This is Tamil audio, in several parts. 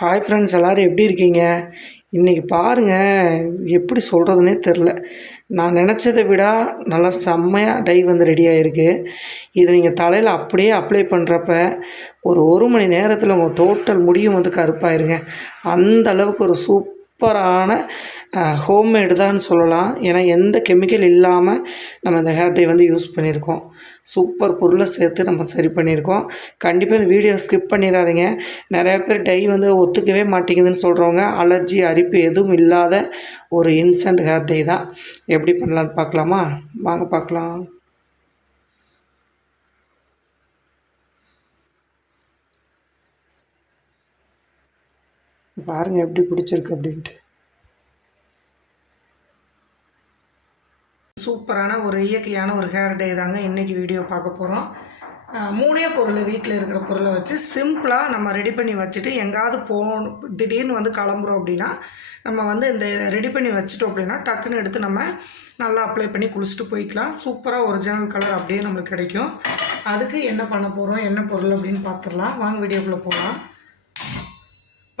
ஹாய் ஃப்ரெண்ட்ஸ், எல்லோரும் எப்படி இருக்கீங்க? இன்றைக்கி பாருங்கள், எப்படி சொல்கிறதுனே தெரில. நான் நினச்சதை விட நல்லா செம்மையாக டை வந்து ரெடி ஆகிருக்கு. இதை நீங்கள் தலையில் அப்படியே அப்ளை பண்ணுறப்ப ஒரு மணி நேரத்தில் உங்கள் டோட்டல் முடியும் வந்து கருப்பாயிருங்க. அந்த அளவுக்கு ஒரு சூப்பரான ஹோம்மேடு தான் சொல்லலாம். ஏன்னா எந்த கெமிக்கல் இல்லாமல் நம்ம இந்த ஹேர் டை வந்து யூஸ் பண்ணியிருக்கோம். சூப்பர் பொருளை சேர்த்து நம்ம சரி பண்ணியிருக்கோம். கண்டிப்பாக இந்த வீடியோ ஸ்கிப் பண்ணிடாதீங்க. நிறையா பேர் டை வந்து ஒத்துக்கவே மாட்டேங்குதுன்னு சொல்கிறவங்க, அலர்ஜி அரிப்பு எதுவும் இல்லாத ஒரு இன்ஸ்டன்ட் ஹேர் டை தான். எப்படி பண்ணலான்னு பார்க்கலாமா? வாங்க பார்க்கலாம். பாருங்கள் எப்படி பிடிச்சிருக்கு அப்படின்ட்டு. சூப்பரான ஒரு இயற்கையான ஒரு ஹேர் டே தாங்க இன்றைக்கி வீடியோ பார்க்க போகிறோம். 3 பொருள் வீட்டில் இருக்கிற பொருளை வச்சு சிம்பிளாக நம்ம ரெடி பண்ணி வச்சுட்டு எங்காவது திடீர்னு வந்து கிளம்புறோம் அப்படின்னா நம்ம வந்து இந்த ரெடி பண்ணி வச்சுட்டோம் அப்படின்னா டக்குன்னு எடுத்து நம்ம நல்லா அப்ளை பண்ணி குளிச்சுட்டு போய்க்கலாம். சூப்பராக ஒரிஜினல் கலர் அப்படியே நம்மளுக்கு கிடைக்கும். அதுக்கு என்ன பண்ண போகிறோம், என்ன பொருள் அப்படின்னு பார்த்துடலாம். வாங்க வீடியோக்குள்ளே போகலாம்.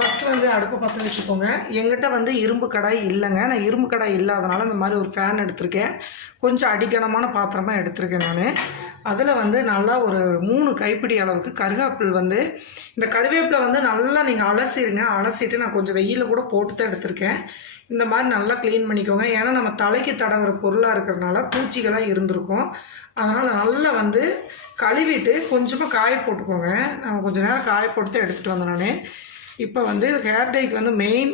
ஃபஸ்ட்டு வந்து அடுப்பை பற்ற வச்சுக்கோங்க. எங்கிட்ட வந்து இரும்பு கடாய் இல்லைங்க. நான் இரும்பு கடாய் இல்லாதனால இந்த மாதிரி ஒரு ஃபேன் எடுத்திருக்கேன். கொஞ்சம் அடிக்கனமான பாத்திரமாக எடுத்திருக்கேன் நான். அதில் வந்து நல்லா ஒரு 3 கைப்பிடி அளவுக்கு கருவேப்பில் வந்து இந்த கருவேப்பிலை வந்து நல்லா நீங்கள் அலசிடுங்க. அலசிட்டு நான் கொஞ்சம் வெயிலில் கூட போட்டு தான் எடுத்திருக்கேன். இந்த மாதிரி நல்லா க்ளீன் பண்ணிக்கோங்க. ஏன்னா நம்ம தலைக்கு தடவுற பொருளாக இருக்கிறதுனால பூச்சிகளாக இருந்திருக்கும். அதனால் நல்லா வந்து கழுவிட்டு கொஞ்சமாக காய போட்டுக்கோங்க. நான் கொஞ்சம் நேரம் காய போட்டு தான் எடுத்துகிட்டு வந்தேன் நான். இப்போ வந்து ஹேர் டைக்கு வந்து மெயின்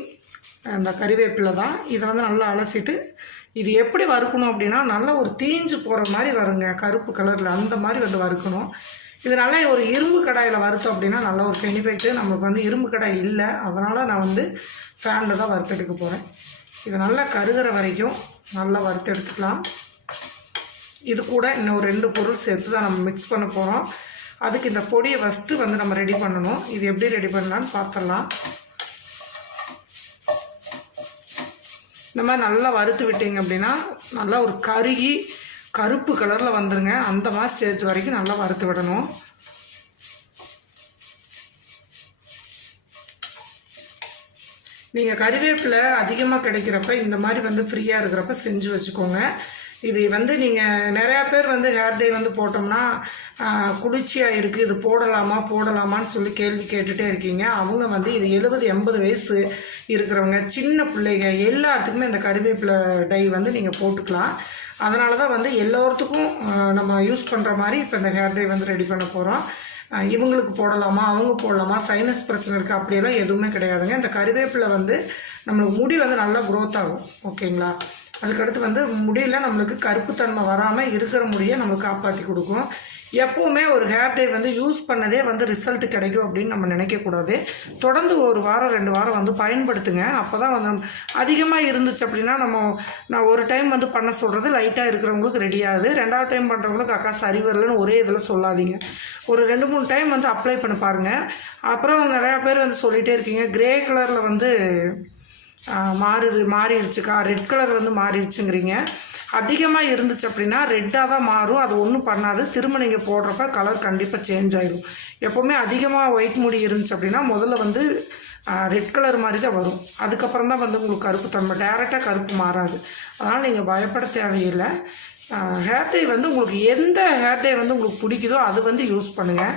அந்த கறிவேப்பிலை தான். இதை வந்து நல்லா அலசிட்டு இது எப்படி வறுக்கணும் அப்படின்னா நல்லா ஒரு தீஞ்சு போகிற மாதிரி வருங்க, கருப்பு கலரில் அந்த மாதிரி வந்து வறுக்கணும். இது நல்லா ஒரு இரும்பு கடாயில் வறுத்தோம் அப்படின்னா நல்ல ஒரு பெனிஃபிட்டு. நம்மளுக்கு வந்து இரும்பு கடாய் இல்லை, அதனால் நான் வந்து ஃபேனில் தான் வறுத்தெடுக்க போகிறேன். இதை நல்லா கருகிற வரைக்கும் நல்லா வறுத்து எடுத்துக்கலாம். இது கூட இன்னும் ஒரு 2 பொருள் சேர்த்து தான் நம்ம மிக்ஸ் பண்ண போகிறோம். அதுக்கு இந்த பொடியை ஃபஸ்ட்டு வந்து நம்ம ரெடி பண்ணணும். இது எப்படி ரெடி பண்ணலான்னு பார்த்துடலாம். இந்த மாதிரி நல்லா வறுத்து விட்டீங்க அப்படின்னா நல்லா ஒரு கருகி கருப்பு கலரில் வந்துடுங்க. அந்த மாதிரி ஸ்டேஜ் வரைக்கும் நல்லா வறுத்து விடணும். நீங்கள் கறிவேப்பிலை அதிகமாக கிடைக்கிறப்ப இந்த மாதிரி வந்து ஃப்ரீயாக இருக்கிறப்ப செஞ்சு வச்சுக்கோங்க. இது வந்து நீங்கள் நிறையா பேர் வந்து ஹேர் டை வந்து போட்டோம்னா குளிர்ச்சியாக இருக்குது, இது போடலாமான்னு சொல்லி கேள்வி கேட்டுகிட்டே இருக்கீங்க. அவங்க வந்து இது 70-80 வயசு இருக்கிறவங்க, சின்ன பிள்ளைங்க எல்லாத்துக்குமே இந்த கறிவேப்பிலை டை வந்து நீங்கள் போட்டுக்கலாம். அதனால தான் வந்து எல்லோருத்துக்கும் நம்ம யூஸ் பண்ணுற மாதிரி இப்போ இந்த ஹேர் டை வந்து ரெடி பண்ண போகிறோம். இவங்களுக்கு போடலாமா, அவங்க போடலாமா, சைனஸ் பிரச்சனை இருக்குது அப்படியெல்லாம் எதுவுமே கிடையாதுங்க. இந்த கறிவேப்பிலை வந்து நம்மளுக்கு முடி வந்து நல்லா க்ரோத் ஆகும். ஓகேங்களா? அதுக்கடுத்து வந்து முடியல நம்மளுக்கு கருப்புத்தன்மை வராமல் இருக்கிற முடியை நம்மளுக்கு காப்பாற்றி கொடுக்கும். எப்போவுமே ஒரு ஹேர் டை வந்து யூஸ் பண்ணதே வந்து ரிசல்ட் கிடைக்கும் அப்படின்னு நம்ம நினைக்கக்கூடாது. தொடர்ந்து 1 வாரம் 2 வாரம் வந்து பயன்படுத்துங்க. அப்போ தான் வந்து அதிகமாக இருந்துச்சு அப்படின்னா நான் ஒரு டைம் வந்து பண்ண சொல்கிறது லைட்டாக இருக்கிறவங்களுக்கு ரெடி ஆகுது. 2வது டைம் பண்ணுறவங்களுக்கு அக்கா சரி வரலன்னு ஒரே இதில் சொல்லாதீங்க. ஒரு 2-3 டைம் வந்து அப்ளை பண்ணி பாருங்கள். அப்புறம் நிறையா பேர் வந்து சொல்லிகிட்டே இருக்கீங்க கிரே கலரில் வந்து மாறிடுச்சுக்கா, ரெட் கலர் வந்து மாறிடுச்சுங்கிறீங்க. அதிகமாக இருந்துச்சு அப்படின்னா ரெட்டாக தான் மாறும். அது ஒன்றும் பண்ணாது. திரும்ப நீங்கள் போடுறப்ப கலர் கண்டிப்பாக சேஞ்ச் ஆகிடும். எப்போவுமே அதிகமாக ஒயிட் முடி இருந்துச்சு அப்படின்னா முதல்ல வந்து ரெட் கலர் மாதிரி தான் வரும். அதுக்கப்புறம் தான் வந்து உங்களுக்கு கருப்பு தன்மை, டேரெக்டாக கருப்பு மாறாது. அதனால் நீங்கள் பயப்பட தேவையில்லை. ஹேர் டை வந்து உங்களுக்கு எந்த ஹேர் டை வந்து உங்களுக்கு பிடிக்குதோ அது வந்து யூஸ் பண்ணுங்கள்.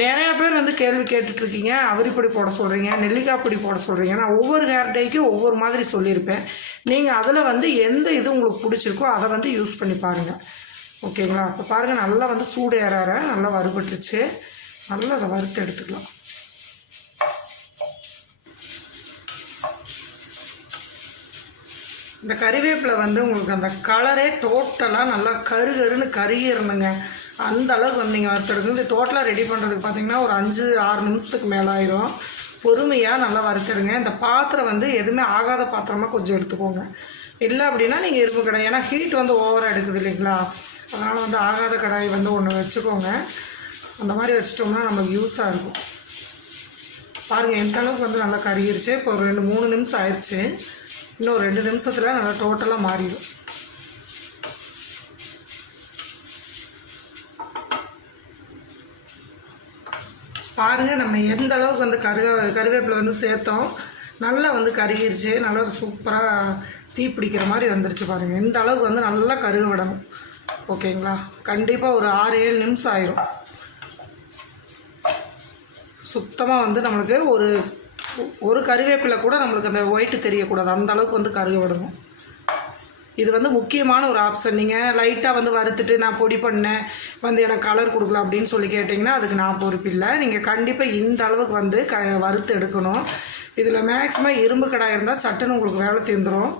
நிறையா பேர் வந்து கேள்வி கேட்டுட்ருக்கீங்க, அவரிப்பொடி போட சொல்கிறீங்க, நெல்லிக்காய் பொடி போட சொல்கிறீங்க. நான் ஒவ்வொரு ஹேர் டைக்கும் ஒவ்வொரு மாதிரி சொல்லியிருப்பேன். நீங்கள் அதில் வந்து எந்த இது உங்களுக்கு பிடிச்சிருக்கோ அதை வந்து யூஸ் பண்ணி பாருங்கள். ஓகேங்களா? இப்போ பாருங்கள் நல்லா வந்து சூடு ஏற நல்லா வறுபட்டுருச்சு. நல்லா அதை வறுத்து எடுத்துக்கலாம். இந்த கறிவேப்பிலை வந்து உங்களுக்கு அந்த கலரே டோட்டலாக நல்லா கருன்னு கருகிடணுங்க. அந்த அளவுக்கு வந்து நீங்கள் வறுத்தெடுக்கணும். இது டோட்டலாக ரெடி பண்ணுறதுக்கு பார்த்திங்கன்னா ஒரு 5-6 நிமிஷத்துக்கு மேலே ஆயிரும். பொறுமையாக நல்லா வறுத்துடுங்க. இந்த பாத்திரம் வந்து எதுவுமே ஆகாத பாத்திரமாக கொஞ்சம் எடுத்துக்கோங்க. இல்லை அப்படின்னா நீங்கள் இரும்பு கடாய், ஏன்னா ஹீட் வந்து ஓவராக எடுக்குது இல்லைங்களா? அதனால் வந்து ஆகாத கடாய் வந்து ஒன்று வச்சுக்கோங்க. அந்த மாதிரி வச்சிட்டோம்னா நமக்கு யூஸாக இருக்கும். பாருங்கள் எந்த அளவுக்கு வந்து நல்லா கருகிருச்சு. இப்போ ஒரு 2-3 நிமிஷம் ஆயிடுச்சு. இன்னும் 2 நிமிஷத்தில் நல்லா டோட்டலாக மாறிடும். பாருங்கள் நம்ம எந்த அளவுக்கு வந்து கருவேப்பிலை வந்து சேர்த்தோம், நல்லா வந்து கருகிருச்சு. நல்லா சூப்பராக தீ பிடிக்கிற மாதிரி வந்துருச்சு பாருங்கள். இந்த அளவுக்கு வந்து நல்லா கருக விடணும். ஓகேங்களா? கண்டிப்பாக ஒரு 6-7 நிமிஷம் ஆயிரும். சுத்தமாக வந்து நம்மளுக்கு ஒரு கருவேப்பிலை கூட நம்மளுக்கு அந்த ஒயிட்டு தெரியக்கூடாது, அந்த அளவுக்கு வந்து கருக விடணும். இது வந்து முக்கியமான ஒரு ஆப்ஷன். நீங்கள் லைட்டாக வந்து வறுத்துட்டு நான் பொடி பண்ணேன் வந்து எனக்கு கலர் கொடுக்கலாம் அப்படின்னு சொல்லி கேட்டிங்கன்னா அதுக்கு நான் பொறுப்பில்லை. நீங்கள் கண்டிப்பாக இந்த அளவுக்கு வந்து வறுத்து எடுக்கணும். இதில் மேக்ஸிமம் இரும்பு கடாய் இருந்தால் சட்டுன்னு உங்களுக்கு வேலை தீர்ந்துடும்.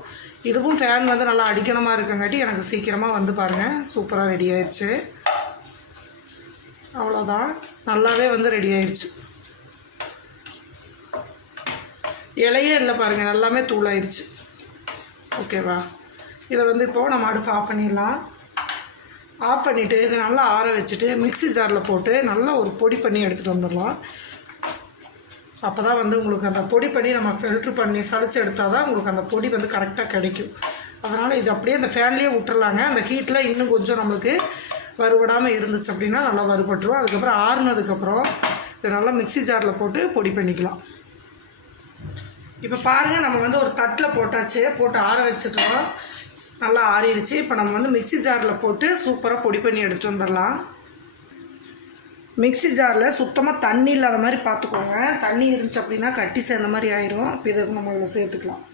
இதுவும் ஃபேன் வந்து நல்லா அடிக்கணமாக இருக்கங்காட்டி எனக்கு சீக்கிரமாக வந்து பாருங்கள் சூப்பராக ரெடி ஆயிடுச்சு. அவ்வளோதான், நல்லாவே வந்து ரெடி ஆயிடுச்சு. இலையே இல்லை பாருங்கள், எல்லாமே தூளாயிடுச்சு. ஓகேவா? இதை வந்து இப்போது நம்ம அடுப்பு ஆஃப் பண்ணிடலாம். ஆஃப் பண்ணிவிட்டு இதை நல்லா ஆற வச்சுட்டு மிக்ஸி ஜாரில் போட்டு நல்லா ஒரு பொடி பண்ணி எடுத்துகிட்டு வந்துடலாம். அப்போ தான் வந்து உங்களுக்கு அந்த பொடி பண்ணி நம்ம ஃபில்ட்ரு பண்ணி சளிச்சு எடுத்தால் தான் உங்களுக்கு அந்த பொடி வந்து கரெக்டாக கிடைக்கும். அதனால் இது அப்படியே அந்த ஃபேன்லேயே விட்டுறலாங்க. அந்த ஹீட்டில் இன்னும் கொஞ்சம் நம்மளுக்கு வறுபடாமல் இருந்துச்சு அப்படின்னா நல்லா வறுபட்டுரும். அதுக்கப்புறம் ஆறுனதுக்கப்புறம் இதை நல்லா மிக்ஸி ஜாரில் போட்டு பொடி பண்ணிக்கலாம். இப்போ பாருங்கள், நம்ம வந்து ஒரு தட்டில் போட்டு ஆற வச்சுட்டோம். நல்லா ஆறிடுச்சு. இப்போ நம்ம வந்து மிக்ஸி ஜாரில் போட்டு சூப்பராக பொடி பண்ணி எடுத்துகிட்டு வந்துடலாம். மிக்ஸி ஜாரில் சுத்தமாக தண்ணி இல்லாத மாதிரி பார்த்துக்கோங்க. தண்ணி இருந்துச்சு அப்படின்னா கட்டி சேர்ந்த மாதிரி ஆயிரும். அப்போ இதை நம்ம இதில் சேர்த்துக்கலாம்.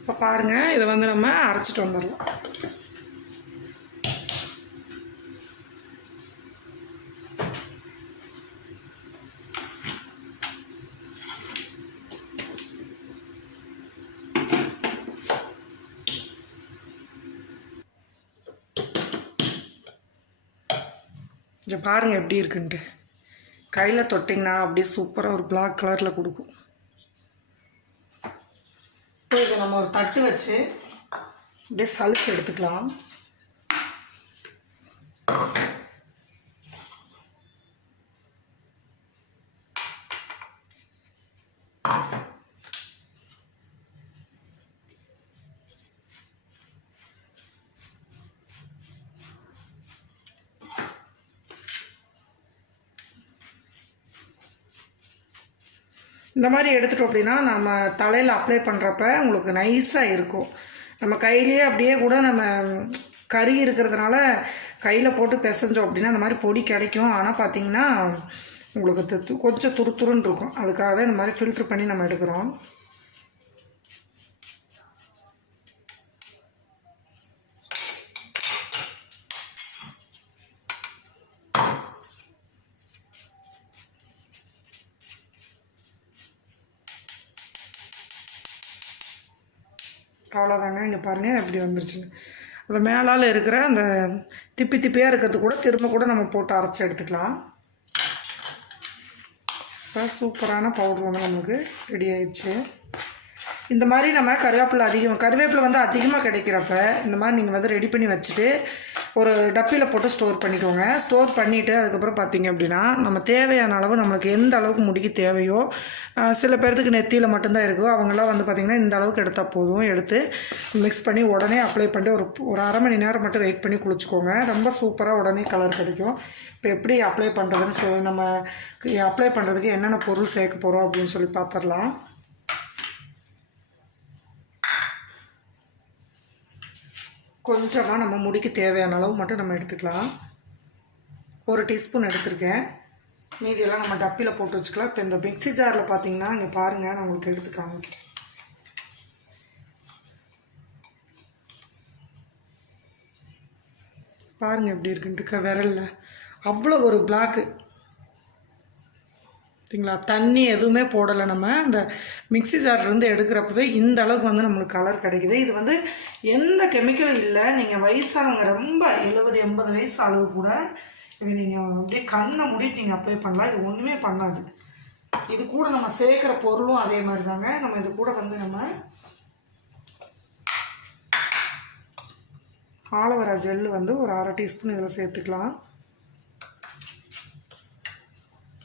இப்போ பாருங்கள், இதை வந்து நம்ம அரைச்சிட்டு வந்துடலாம். இங்கே பாருங்கள் எப்படி இருக்குன்ட்டு. கையில் தொட்டிங்கன்னா அப்படியே சூப்பராக ஒரு பிளாக் கலரில் கொடுக்கும். இப்போ இதை நம்ம ஒரு தட்டு வச்சு அப்படியே சளிச்சு எடுத்துக்கலாம். இந்த மாதிரி எடுத்துட்டோம் அப்படின்னா நம்ம தலையில் அப்ளை பண்ணுறப்ப உங்களுக்கு நைஸாக இருக்கும். நம்ம கையிலேயே அப்படியே கூட நம்ம கறி இருக்கிறதுனால கையில் போட்டு பிசைஞ்சோம் அப்படின்னா அந்த மாதிரி பொடி கிடைக்கும். ஆனால் பார்த்திங்கன்னா உங்களுக்கு கொஞ்சம் துருத்துருன்னு இருக்கும். அதுக்காக தான் இந்த மாதிரி ஃபில்ட்ரு பண்ணி நம்ம எடுக்கிறோம். அவ்வளோதாங்க. இங்கே பாருங்கள் எப்படி வந்துருச்சுங்க. அந்த மேலால் இருக்கிற அந்த திப்பியாக இருக்கிறது கூட திரும்ப கூட நம்ம போட்டு அரைச்சி எடுத்துக்கலாம். இப்போ சூப்பரான பவுட்ரு வந்து நம்மளுக்கு ரெடி ஆயிடுச்சு. இந்த மாதிரி நம்ம கருவேப்பிலை வந்து அதிகமாக கிடைக்கிறப்ப இந்த மாதிரி நீங்கள் வந்து ரெடி பண்ணி வச்சுட்டு ஒரு டப்பியில் போட்டு ஸ்டோர் பண்ணிக்கோங்க. ஸ்டோர் பண்ணிவிட்டு அதுக்கப்புறம் பார்த்திங்க அப்படின்னா நம்ம தேவையான அளவு நம்மளுக்கு எந்த அளவுக்கு முடிக்கு தேவையோ, சில பேர்த்துக்கு நெத்தியில் மட்டும்தான் இருக்கும், அவங்களாம் வந்து பார்த்திங்கன்னா இந்த அளவுக்கு எடுத்தால் போதும். எடுத்து மிக்ஸ் பண்ணி உடனே அப்ளை பண்ணிட்டு ஒரு அரை மணி நேரம் மட்டும் வெயிட் பண்ணி குளிச்சுக்கோங்க. ரொம்ப சூப்பராக உடனே கலர் கிடைக்கும். இப்போ எப்படி அப்ளை பண்ணுறதுன்னு நம்ம அப்ளை பண்ணுறதுக்கு என்னென்ன பொருள் சேர்க்க போகிறோம் அப்படின்னு சொல்லி பார்த்துடலாம். கொஞ்சமாக நம்ம முடிக்கு தேவையான அளவு மட்டும் நம்ம எடுத்துக்கலாம். 1 டீஸ்பூன் எடுத்துருக்கேன். மீதியெல்லாம் நம்ம டப்பியில் போட்டு வச்சுக்கலாம். இப்போ இந்த மிக்ஸி ஜாரில் பார்த்தீங்கன்னா இங்கே பாருங்கள், நான் உங்களுக்கு எடுத்து காமிக்கிறேன். பாருங்கள் எப்படி இருக்குன்ட்டு விரலில் அவ்வளோ ஒரு பிளாக்கு சரிங்களா. தண்ணி எதுவுமே போடலை. நம்ம இந்த மிக்ஸி ஜார்லேருந்து எடுக்கிறப்பவே இந்த அளவுக்கு வந்து நம்மளுக்கு கலர் கிடைக்குது. இது வந்து எந்த கெமிக்கலும் இல்லை. நீங்கள் வயசானவங்க ரொம்ப 70-80 வயசு அளவு கூட இது நீங்கள் அப்படியே கண்ணை மூடிட்டு நீங்கள் அப்ளை பண்ணலாம். இது ஒன்றுமே பண்ணாது. இது கூட நம்ம சேர்க்குற பொருளும் அதே மாதிரி தாங்க. நம்ம இது கூட வந்து நம்ம ஆலோவேரா ஜெல்லு வந்து ஒரு 1/2 டீஸ்பூன் இதில் சேர்த்துக்கலாம்.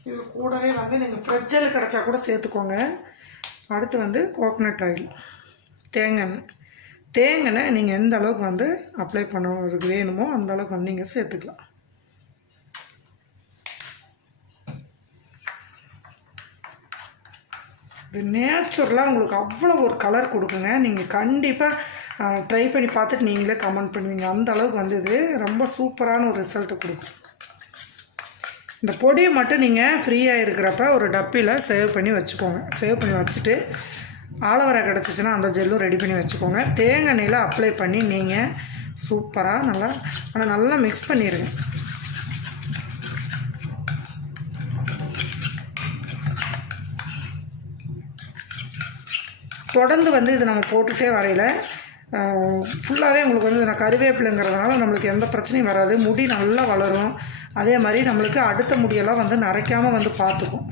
இது கூடவே வந்து நீங்கள் ஃப்ரெஷ் ஜெல் கிடச்சா கூட சேர்த்துக்கோங்க. அடுத்து வந்து கோகனட் ஆயில், தேங்காய் நீங்கள் எந்த அளவுக்கு வந்து அப்ளை பண்ணுறதுக்கு வேணுமோ அந்த அளவுக்கு வந்து நீங்கள் சேர்த்துக்கலாம். இது நேச்சுரலாக உங்களுக்கு அவ்வளோ ஒரு கலர் கொடுக்குங்க. நீங்கள் கண்டிப்பாக ட்ரை பண்ணி பார்த்துட்டு நீங்களே கமெண்ட் பண்ணுவீங்க. அந்த அளவுக்கு வந்து இது ரொம்ப சூப்பரான ஒரு ரிசல்ட்டு கொடுக்கும். இந்த பொடியை மட்டும் நீங்கள் ஃப்ரீயாக இருக்கிறப்ப ஒரு டப்பியில் சேவ் பண்ணி வச்சுக்கோங்க. சேவ் பண்ணி வச்சுட்டு ஆலோவேரா கிடச்சிச்சின்னா அந்த ஜெல்லும் ரெடி பண்ணி வச்சுக்கோங்க. தேங்காய் எண்ணெயில் அப்ளை பண்ணி நீங்கள் சூப்பராக நல்லா மிக்ஸ் பண்ணிடுங்க. தொடர்ந்து வந்து இது நம்ம போட்டுகிட்டே வரையில் ஃபுல்லாகவே உங்களுக்கு வந்து நான் கருவேப்பிலைங்கிறதுனால நம்மளுக்கு எந்த பிரச்சனையும் வராது. முடி நல்லா வளரும். அதே மாதிரி நம்மளுக்கு அடுத்த முடியெல்லாம் வந்து நரைக்காமல் வந்து பார்த்துக்கும்.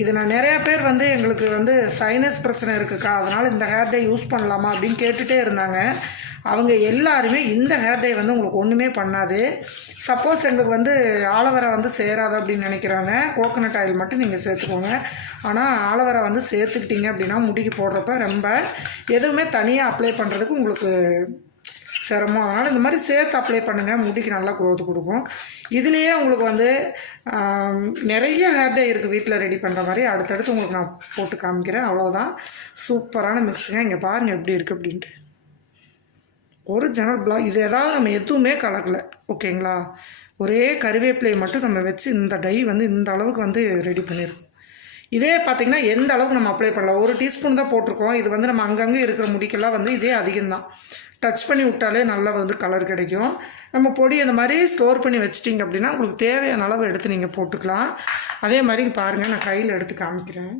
இது நான் நிறையா பேர் வந்து எங்களுக்கு வந்து சைனஸ் பிரச்சனை இருக்குக்கா, அதனால் இந்த ஹேர் டே யூஸ் பண்ணலாமா அப்படின்னு கேட்டுகிட்டே இருந்தாங்க. அவங்க எல்லாருமே இந்த ஹேர் டே வந்து உங்களுக்கு ஒன்றுமே பண்ணாது. சப்போஸ் எங்களுக்கு வந்து ஆலோவேரா வந்து சேராது அப்படின்னு நினைக்கிறாங்க, கோகனட் ஆயில் மட்டும் நீங்கள் சேர்த்துக்கோங்க. ஆனால் ஆலோவேரா வந்து சேர்த்துக்கிட்டிங்க அப்படின்னா முடிக்கு போடுறப்ப ரொம்ப எதுவுமே தனியாக அப்ளை பண்ணுறதுக்கு உங்களுக்கு சிரமம். அதனால் இந்த மாதிரி சேர்த்து அப்ளை பண்ணுங்கள், முடிக்கு நல்லா க்ரோத் கொடுக்கும். இதுலேயே உங்களுக்கு வந்து நிறைய ஹேர் டே இருக்குது வீட்டில் ரெடி பண்ணுற மாதிரி. அடுத்தடுத்து உங்களுக்கு நான் போட்டு காமிக்கிறேன். அவ்வளோதான், சூப்பரான மிக்ஸுங்க. இங்கே பாருங்கள் எப்படி இருக்குது அப்படின்ட்டு. ஒரு ஜெனரல் பிளாக் இது ஏதாவது நம்ம எதுவுமே கலக்கலை, ஓகேங்களா? ஒரே கருவேப்பிலையை மட்டும் நம்ம வச்சு இந்த டை வந்து இந்த அளவுக்கு வந்து ரெடி பண்ணியிருக்கோம். இதே பார்த்திங்கன்னா எந்த அளவுக்கு நம்ம அப்ளை பண்ணலாம், 1 டீஸ்பூன் தான் போட்டிருக்கோம். இது வந்து நம்ம அங்கங்கே இருக்கிற முடிக்கெல்லாம் வந்து இதே அதிகம்தான். டச் பண்ணி விட்டாலே நல்லா வந்து கலர் கிடைக்கும். நம்ம பொடி அந்த மாதிரி ஸ்டோர் பண்ணி வச்சிட்டிங்க அப்படின்னா உங்களுக்கு தேவையான அளவு எடுத்து நீங்கள் போட்டுக்கலாம். அதே மாதிரி பாருங்கள், நான் கையில் எடுத்து காமிக்கிறேன்.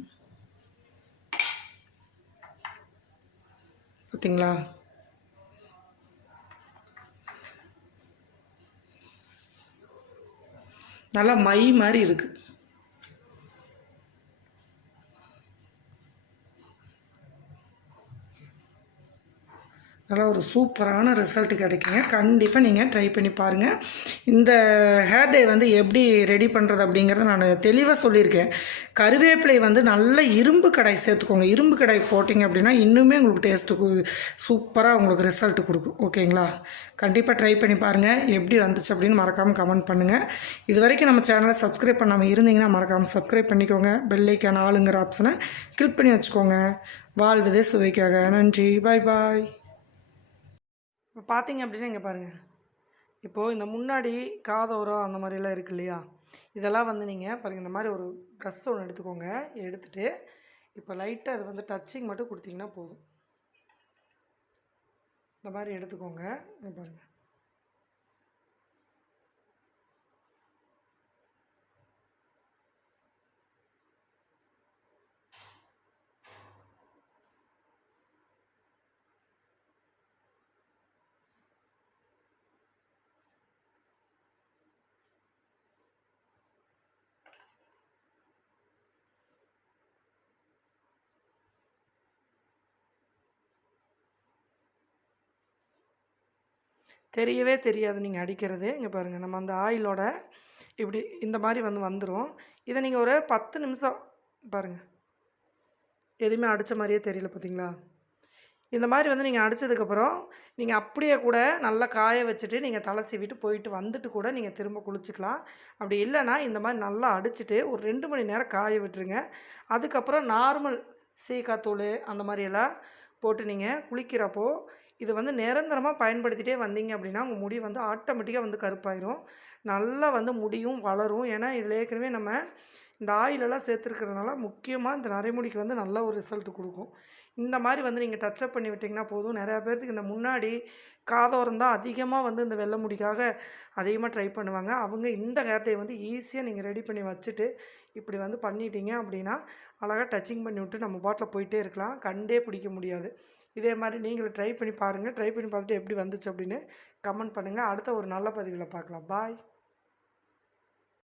பார்த்தீங்களா? நல்லா மை மாதிரி இருக்குது. நல்லா ஒரு சூப்பரான ரிசல்ட் கிடைக்குங்க. கண்டிப்பாக நீங்கள் ட்ரை பண்ணி பாருங்கள். இந்த ஹேர் டே வந்து எப்படி ரெடி பண்ணுறது அப்படிங்கிறத நான் தெளிவாக சொல்லியிருக்கேன். கருவேப்பிலை வந்து நல்ல இரும்பு கடாய் சேர்த்துக்கோங்க. இரும்பு கடாய் போட்டிங்க அப்படின்னா இன்னுமே உங்களுக்கு டேஸ்ட்டு சூப்பராக உங்களுக்கு ரிசல்ட் கொடுக்கும், ஓகேங்களா? கண்டிப்பாக ட்ரை பண்ணி பாருங்கள். எப்படி வந்துச்சு அப்படின்னு மறக்காமல் கமெண்ட் பண்ணுங்கள். இது வரைக்கும் நம்ம சேனலை சப்ஸ்கிரைப் பண்ணாமல் இருந்தீங்கன்னா மறக்காமல் சப்ஸ்கிரைப் பண்ணிக்கோங்க. பெல் ஐக்கான் ஆளுங்கிற ஆப்ஷனை கிளிக் பண்ணி வச்சுக்கோங்க. வாழ்வதே சுவைக்காக. நன்றி, பாய் பாய். இப்போ பார்த்தீங்க அப்படின்னா இங்கே பாருங்கள், இப்போது இந்த முன்னாடி காதோரம் அந்த மாதிரிலாம் இருக்குது இல்லையா, இதெல்லாம் வந்து நீங்கள் பாருங்கள் இந்த மாதிரி ஒரு ப்ரெஸ் ஒன்று எடுத்துக்கோங்க. எடுத்துகிட்டு இப்போ லைட்டாக அது வந்து டச்சிங் மட்டும் கொடுத்தீங்கன்னா போதும். இந்த மாதிரி எடுத்துக்கோங்க. இங்கே பாருங்கள், தெரியவே தெரியாது நீங்கள் அடிக்கிறது. இங்கே பாருங்கள், நம்ம அந்த ஆயிலோட இப்படி இந்த மாதிரி வந்து வந்துடும். இதை நீங்கள் ஒரு 10 நிமிஷம் பாருங்கள், எதுவுமே அடித்த மாதிரியே தெரியல, பார்த்தீங்களா? இந்த மாதிரி வந்து நீங்கள் அடித்ததுக்கப்புறம் நீங்கள் அப்படியே கூட நல்லா காய வச்சுட்டு நீங்கள் தலை சீவிட்டு போயிட்டு வந்துட்டு கூட நீங்கள் திரும்ப குளிச்சுக்கலாம். அப்படி இல்லைன்னா இந்த மாதிரி நல்லா அடிச்சுட்டு ஒரு 2 மணி நேரம் காய விட்டுருங்க. அதுக்கப்புறம் நார்மல் சீக்காத்தூள் அந்த மாதிரியெல்லாம் போட்டு நீங்கள் குளிக்கிறப்போ இது வந்து நிரந்தரமாக பயன்படுத்திகிட்டே வந்தீங்க அப்படின்னா உங்கள் முடி வந்து ஆட்டோமேட்டிக்காக வந்து கருப்பாயிரும். நல்லா வந்து முடியும் வளரும். ஏன்னா இதில் ஏற்கனவே நம்ம இந்த ஆயிலெல்லாம் சேர்த்துருக்கிறதுனால முக்கியமாக இந்த நரைமுடிக்கு வந்து நல்ல ஒரு ரிசல்ட் கொடுக்கும். இந்த மாதிரி வந்து நீங்கள் டச்சப் பண்ணி விட்டிங்கன்னா போதும். நிறையா பேர்த்துக்கு இந்த முன்னாடி காதோரம் தான் அதிகமாக வந்து இந்த வெள்ளை முடிக்காக அதிகமாக ட்ரை பண்ணுவாங்க. அவங்க இந்த ஹேர் டே வந்து ஈஸியாக நீங்கள் ரெடி பண்ணி வச்சுட்டு இப்படி வந்து பண்ணிட்டீங்க அப்படின்னா அழகாக டச்சிங் பண்ணி விட்டு நம்ம பாட்டில் போயிட்டே இருக்கலாம். கண்டே பிடிக்க முடியாது. இதே மாதிரி நீங்களும் ட்ரை பண்ணி பாருங்கள். ட்ரை பண்ணி பார்த்துட்டு எப்படி வந்துச்சு அப்படின்னு கமெண்ட் பண்ணுங்கள். அடுத்த ஒரு நல்ல பதிவில் பார்க்கலாம். பாய்.